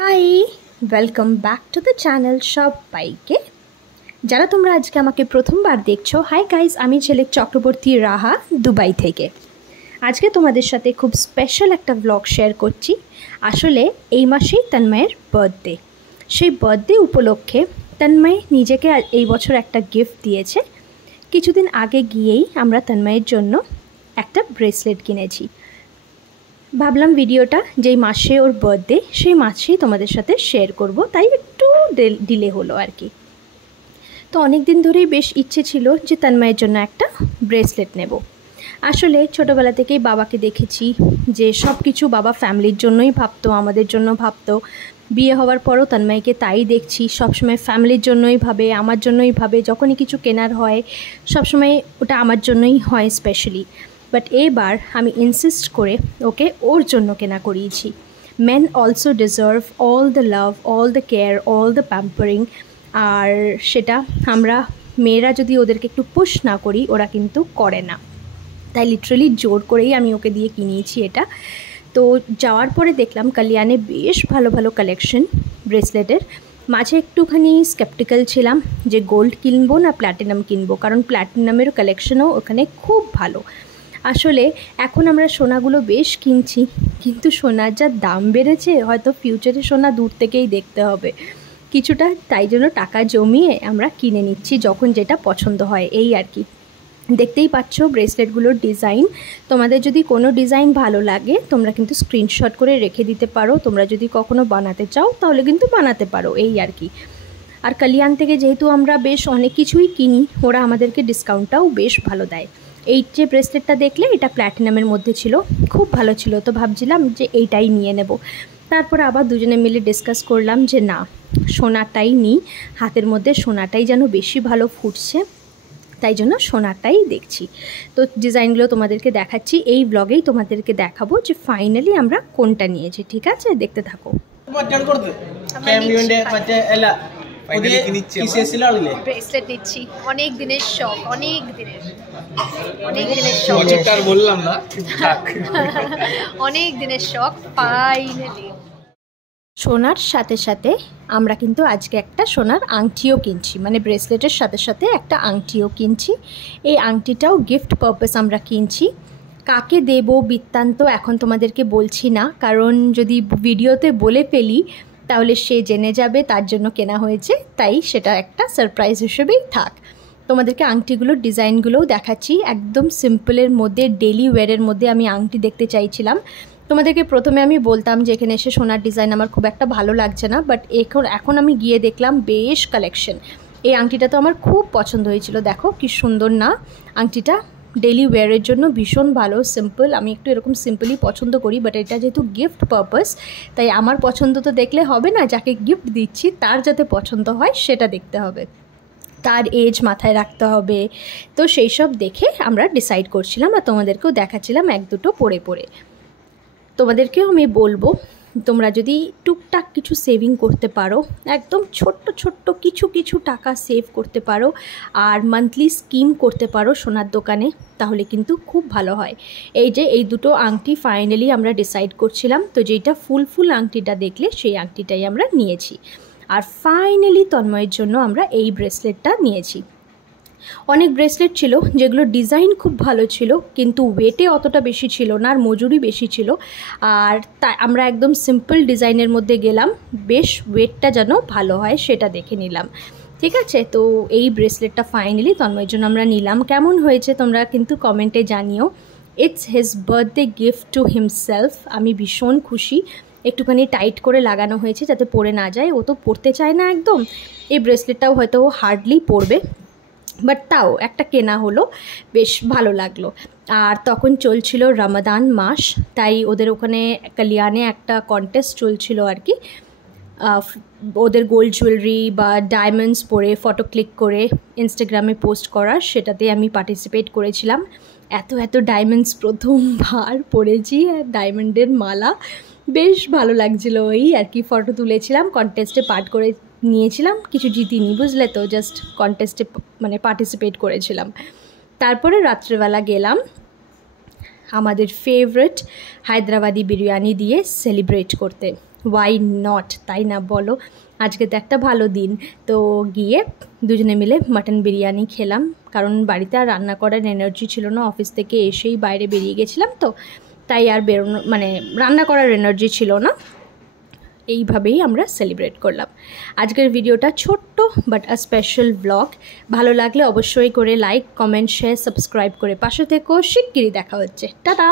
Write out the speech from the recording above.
High, welcome back to the channel সবাইকে। যারা তোমরা আজকে আমাকে প্রথমবার দেখছো, হাই গাইজ, আমি ঝিলিক চক্রবর্তী রাহা, দুবাই থেকে। আজকে তোমাদের সাথে খুব স্পেশাল একটা ব্লগ শেয়ার করছি। আসলে এই মাসেই তন্ময়ের বার্থডে। সেই বার্থডে উপলক্ষে তন্ময় নিজেকে এই বছর একটা গিফট দিয়েছে। কিছুদিন আগে গিয়েই আমরা তন্ময়ের জন্য একটা ব্রেসলেট কিনেছি। ভাবলাম ভিডিওটা যেই মাসে ওর বার্থডে সেই মাসেই তোমাদের সাথে শেয়ার করব, তাই একটু ডিলে হলো আর কি। তো অনেক দিন ধরেই বেশ ইচ্ছে ছিল যে তন্ময়ের জন্য একটা ব্রেসলেট নেব। আসলে ছোটোবেলা থেকেই বাবাকে দেখেছি যে সব কিছু বাবা ফ্যামিলির জন্যই ভাবতো, আমাদের জন্য ভাবতো। বিয়ে হওয়ার পরও তন্ময়কে তাই দেখছি, সবসময় ফ্যামিলির জন্যই ভাবে, আমার জন্যই ভাবে। যখনই কিছু কেনার হয় সবসময় ওটা আমার জন্যই হয় স্পেশালি। বাট এবার আমি ইনসিস্ট করে ওকে ওর জন্য কেনা করিয়েছি। Men also deserve all the love, all the care, all the pampering. আর সেটা আমরা মেয়েরা যদি ওদেরকে একটু পুশ না করি ওরা কিন্তু করে না। তাই লিটারালি জোর করেই আমি ওকে দিয়ে কিনিয়েছি এটা। তো যাওয়ার পরে দেখলাম কালিয়ানে বেশ ভালো ভালো কালেকশন ব্রেসলেটের। মাঝে একটুখানি স্কেপটিক্যাল ছিলাম যে গোল্ড কিনবো না প্ল্যাটিনাম কিনবো, কারণ প্ল্যাটিনামের কালেকশনও ওখানে খুব ভালো। আসলে এখন আমরা সোনাগুলো বেশ কিনছি, কিন্তু সোনার যা দাম বেড়েছে, হয়তো ফিউচারে সোনা দূর থেকেই দেখতে হবে কিছুটা। তাই জন্য টাকা জমিয়ে আমরা কিনে নিচ্ছি যখন যেটা পছন্দ হয়, এই আর কি। দেখতেই পাচ্ছ ব্রেসলেটগুলোর ডিজাইন। তোমাদের যদি কোনো ডিজাইন ভালো লাগে তোমরা কিন্তু স্ক্রিনশট করে রেখে দিতে পারো। তোমরা যদি কখনো বানাতে চাও তাহলে কিন্তু বানাতে পারো, এই আর কি। আর কালিয়ান থেকে যেহেতু আমরা বেশ অনেক কিছুই কিনি, ওরা আমাদেরকে ডিসকাউন্টটাও বেশ ভালো দেয়। এই যে ব্রেসলেটটা দেখলে, এটা প্ল্যাটিনামের মধ্যে ছিল, খুব ভালো ছিল। তো ভাবছিলাম যে এইটাই নিয়ে নেব। তারপরে আবার দুজনে মিলে ডিসকাস করলাম যে না, সোনাটাই নিই। হাতের মধ্যে সোনাটাই যেন বেশি ভালো ফুটছে, তাই জন্য সোনাটাই দেখছি। তো ডিজাইনগুলো তোমাদেরকে দেখাচ্ছি, এই ব্লগেই তোমাদেরকে দেখাবো যে ফাইনালি আমরা কোনটা নিয়েছি। ঠিক আছে, দেখতে থাকো। ব্রেসলেট নিচ্ছি, অনেক দিনের শখ, অনেক দিনের শখ, বললাম না অনেক দিনের শখ। ফাইনালি সোনার সাথে সাথে আমরা কিন্তু আজকে একটা সোনার আংটিও কিনছি, মানে ব্রেসলেটের সাথে সাথে একটা আংটিও কিনছি। এই আংটিটাও গিফট পারপাস আমরা কিনছি। কাকে দেব বৃত্তান্ত এখন তোমাদেরকে বলছি না, কারণ যদি ভিডিওতে বলে ফেলি তাহলে সে জেনে যাবে, তার জন্য কেনা হয়েছে। তাই সেটা একটা সারপ্রাইজ হিসেবেই থাক। তোমাদেরকে আংটিগুলোর ডিজাইনগুলোও দেখাচ্ছি। একদম সিম্পলের মধ্যে, ডেলি ওয়্যারের মধ্যে আমি আংটি দেখতে চাইছিলাম। তোমাদেরকে প্রথমে আমি বলতাম যে এখানে এসে সোনার ডিজাইন আমার খুব একটা ভালো লাগছে না, বাট এখন আমি গিয়ে দেখলাম বেশ কালেকশন। এই আংটিটা তো আমার খুব পছন্দ হয়েছিল। দেখো কি সুন্দর না আংটিটা, ডেলি ওয়্যারের জন্য ভীষণ ভালো। সিম্পল, আমি একটু এরকম সিম্পলই পছন্দ করি, বাট এটা যেহেতু গিফট পারপাস তাই আমার পছন্দ তো দেখলে হবে না, যাকে গিফট দিচ্ছি তার যাতে পছন্দ হয় সেটা দেখতে হবে, তার এজ মাথায় রাখতে হবে। তো সেই সব দেখে আমরা ডিসাইড করছিলাম আর তোমাদেরকেও দেখাচ্ছিলাম এক দুটো পরে পরে। তোমাদেরকেও আমি বলবো, তোমরা যদি টুকটাক কিছু সেভিং করতে পারো, একদম ছোট্ট ছোট্ট কিছু টাকা সেভ করতে পারো আর মান্থলি স্কিম করতে পারো সোনার দোকানে, তাহলে কিন্তু খুব ভালো হয়। এই যে এই দুটো আংটি ফাইনালি আমরা ডিসাইড করছিলাম, তো যেটা ফুল আংটিটা দেখলে সেই আংটিটাই আমরা নিয়েছি। আর ফাইনালি তন্ময়ের জন্য আমরা এই ব্রেসলেটটা নিয়েছি। অনেক ব্রেসলেট ছিল যেগুলো ডিজাইন খুব ভালো ছিল, কিন্তু ওয়েটে অতটা বেশি ছিল না আর মজুরি বেশি ছিল। আর তাই আমরা একদম সিম্পল ডিজাইনের মধ্যে গেলাম, বেশ ওয়েটটা যেন ভালো হয় সেটা দেখে নিলাম। ঠিক আছে, তো এই ব্রেসলেটটা ফাইনালি তন্ময়ের জন্য আমরা নিলাম। কেমন হয়েছে তোমরা কিন্তু কমেন্টে জানিও। It's his birthday gift to himself. আমি ভীষণ খুশি। একটুখানি টাইট করে লাগানো হয়েছে যাতে পরে না যায়, ও তো পরতে চায় না একদম। এই ব্রেসলেটটাও হয়তো ও হার্ডলি পরবে, বাট তাও একটা কেনা হলো, বেশ ভালো লাগলো। আর তখন চলছিল রমাদান মাস, তাই ওদের ওখানে কালিয়ানে একটা কন্টেস্ট চলছিল আর কি। ওদের গোল্ড জুয়েলারি বা ডায়মন্ডস পরে ফটো ক্লিক করে ইনস্টাগ্রামে পোস্ট করার, সেটাতে আমি পার্টিসিপেট করেছিলাম। এত ডায়মন্ডস প্রথমবার পরেছি, ডায়মন্ডের মালা, বেশ ভালো লাগছিলো। এই আর কি ফটো তুলেছিলাম, কন্টেস্টে পার্ট করে নিয়েছিলাম, কিছু জিতিনি বুঝলে তো, জাস্ট কন্টেস্টে মানে পার্টিসিপেট করেছিলাম। তারপরে রাত্রেবেলা গেলাম আমাদের ফেভারিট হায়দ্রাবাদি বিরিয়ানি দিয়ে সেলিব্রেট করতে। ওয়াই নট, তাই না বলো? আজকে তো একটা ভালো দিন। তো গিয়ে দুজনে মিলে মাটন বিরিয়ানি খেলাম, কারণ বাড়িতে আর রান্না করার এনার্জি ছিল না, অফিস থেকে এসেই বাইরে বেরিয়ে গেছিলাম, তো তাই আর বেরোনো মানে রান্না করার এনার্জি ছিল না। এইভাবেই আমরা সেলিব্রেট করলাম। আজকের ভিডিওটা ছোট্ট বাট আ স্পেশাল ব্লগ। ভালো লাগলে অবশ্যই করে লাইক, কমেন্ট, শেয়ার, সাবস্ক্রাইব করে পাশে থেকো। শিগগিরই দেখা হচ্ছে। টাটা।